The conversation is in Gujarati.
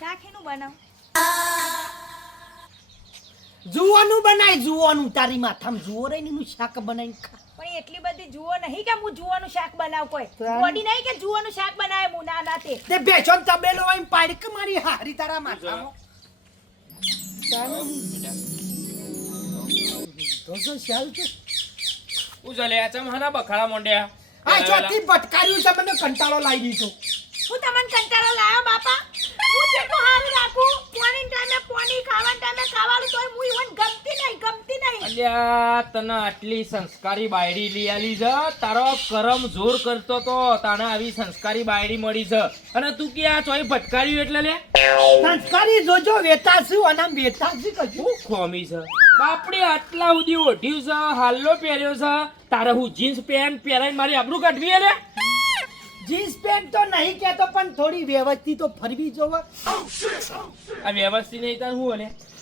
શાક એનું બનાવ જુઓનું બનાય જુઓનું તારી માથામાં જુઓ રહી ને શાક બનાવીને ખા પણ એટલી બધી જુઓ નહીં કે હું જુવાનું શાક બનાવ કોઈ બોડી નહીં કે જુવાનું શાક બનાવે હું ના તે બેસો તબેલો આમ પાડી કે મારી હારી તારા માથામાં તો શાલ છે હું ચાલે ચમ હના બખાડા મોંડ્યા આ ચોથી ભટકાર્યું છે મને કંટાળો લાવી દીધો હું તમને કંટાળો લાવ્યો બાપા હું જેટલું હારું રાખું પાણી ટાઈમે પાણી ખાવા ટાઈમે ખાવાનું તોય હું ઈવન ગમતી નહીં અલ્યા તને આટલી સંસ્કારી બાયડી લઈ આલી છે તારો કરમ જોર કરતો તો તને આવી સંસ્કારી બાયડી મળી છે અને તું કે આ ચોઈ ભટકાર્યું એટલે લે સંસ્કારી જોજો વેતાસુ અને વેતાસી કશું શું ખોમી છે બાપડે આટલા સુધી ઓઢ્યું છે હાલ્લો પહેર્યો છે તારે હું જીન્સ પેન્ટ પહેરાઈને મારી આબરૂ કાઢવી લે જીન્સ પેન્ટ તો નહીં કહેતો પણ થોડી વ્યવસ્થિત તો ફરવી જોવો આ વ્યવસ્થિત નહીં તાર હું લે